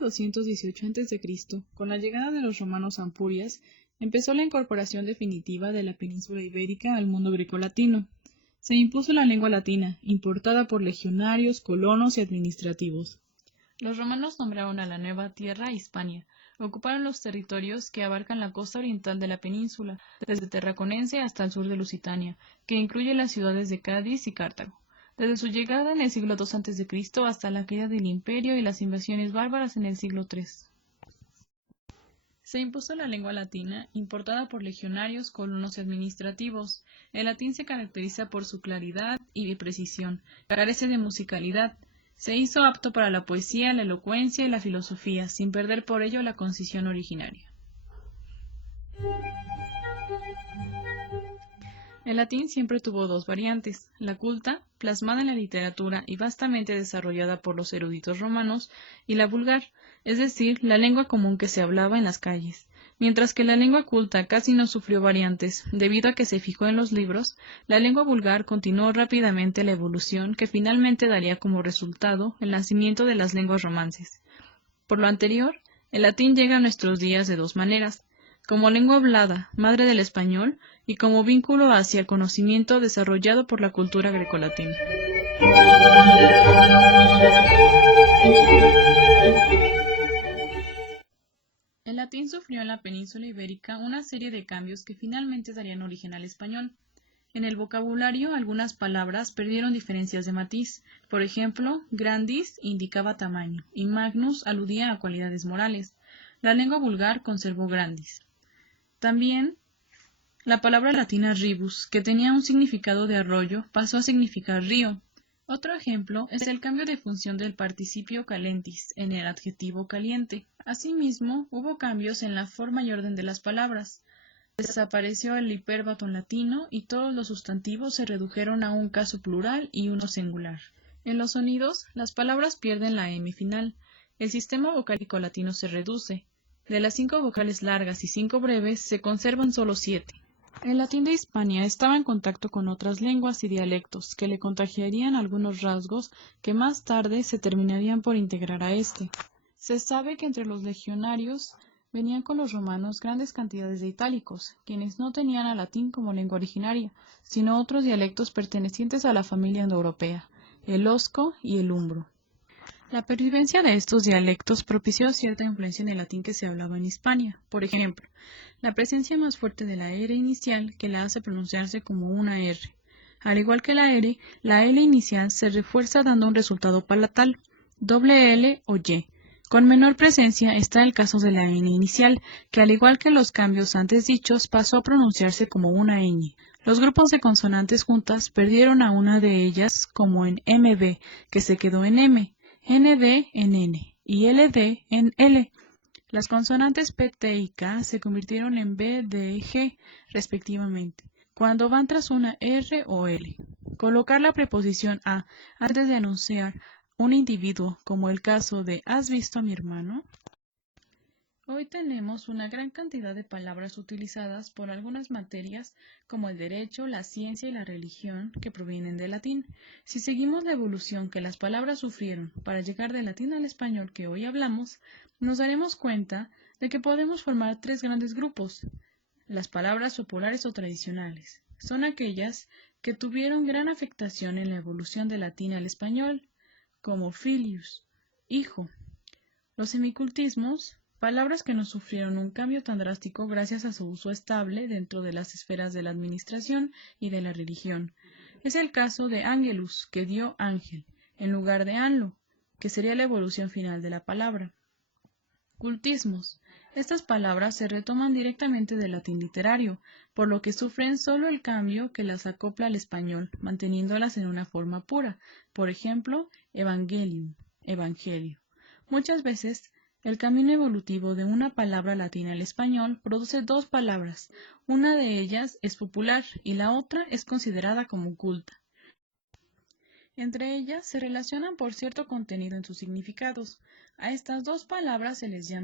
218 a.C., con la llegada de los romanos a Ampurias, empezó la incorporación definitiva de la península ibérica al mundo grecolatino. Se impuso la lengua latina, importada por legionarios, colonos y administrativos. Los romanos nombraron a la nueva tierra Hispania. Ocuparon los territorios que abarcan la costa oriental de la península, desde Tarraconense hasta el sur de Lusitania, que incluye las ciudades de Cádiz y Cartago. Desde su llegada en el siglo II a.C. hasta la caída del imperio y las invasiones bárbaras en el siglo III. Se impuso la lengua latina, importada por legionarios, colonos y administrativos. El latín se caracteriza por su claridad y precisión, carece de musicalidad. Se hizo apto para la poesía, la elocuencia y la filosofía, sin perder por ello la concisión originaria. El latín siempre tuvo dos variantes: la culta, plasmada en la literatura y vastamente desarrollada por los eruditos romanos, y la vulgar, es decir, la lengua común que se hablaba en las calles. Mientras que la lengua culta casi no sufrió variantes, debido a que se fijó en los libros, la lengua vulgar continuó rápidamente la evolución que finalmente daría como resultado el nacimiento de las lenguas romances. Por lo anterior, el latín llega a nuestros días de dos maneras: como lengua hablada, madre del español, y como vínculo hacia el conocimiento desarrollado por la cultura grecolatina. El latín sufrió en la península ibérica una serie de cambios que finalmente darían origen al español. En el vocabulario, algunas palabras perdieron diferencias de matiz. Por ejemplo, grandis indicaba tamaño y magnus aludía a cualidades morales. La lengua vulgar conservó grandis. También, la palabra latina ribus, que tenía un significado de arroyo, pasó a significar río. Otro ejemplo es el cambio de función del participio calentis en el adjetivo caliente. Asimismo, hubo cambios en la forma y orden de las palabras. Desapareció el hipérbaton latino y todos los sustantivos se redujeron a un caso plural y uno singular. En los sonidos, las palabras pierden la M final. El sistema vocálico latino se reduce. De las 5 vocales largas y 5 breves, se conservan solo 7. El latín de Hispania estaba en contacto con otras lenguas y dialectos que le contagiarían algunos rasgos que más tarde se terminarían por integrar a este. Se sabe que entre los legionarios venían con los romanos grandes cantidades de itálicos, quienes no tenían al latín como lengua originaria, sino otros dialectos pertenecientes a la familia indoeuropea, el osco y el umbro. La pervivencia de estos dialectos propició cierta influencia en el latín que se hablaba en Hispania. Por ejemplo, la presencia más fuerte de la R inicial, que la hace pronunciarse como una R. Al igual que la R, la L inicial se refuerza dando un resultado palatal, doble L o Y. Con menor presencia está el caso de la N inicial, que al igual que los cambios antes dichos, pasó a pronunciarse como una ñ. Los grupos de consonantes juntas perdieron a una de ellas, como en MB, que se quedó en M, ND en N y LD en L. Las consonantes P, T y K se convirtieron en B, D y G, respectivamente, cuando van tras una R o L. Colocar la preposición a antes de anunciar un individuo, como el caso de ¿has visto a mi hermano? Hoy tenemos una gran cantidad de palabras utilizadas por algunas materias como el derecho, la ciencia y la religión que provienen del latín. Si seguimos la evolución que las palabras sufrieron para llegar del latín al español que hoy hablamos, nos daremos cuenta de que podemos formar tres grandes grupos. Las palabras populares o tradicionales son aquellas que tuvieron gran afectación en la evolución del latín al español, como filius, hijo. Los semicultismos, palabras que no sufrieron un cambio tan drástico gracias a su uso estable dentro de las esferas de la administración y de la religión. Es el caso de angelus, que dio ángel, en lugar de anlo, que sería la evolución final de la palabra. Cultismos. Estas palabras se retoman directamente del latín literario, por lo que sufren solo el cambio que las acopla al español, manteniéndolas en una forma pura. Por ejemplo, evangelium, evangelio. Muchas veces, el camino evolutivo de una palabra latina al español produce dos palabras. Una de ellas es popular y la otra es considerada como culta. Entre ellas se relacionan por cierto contenido en sus significados. A estas dos palabras se les llama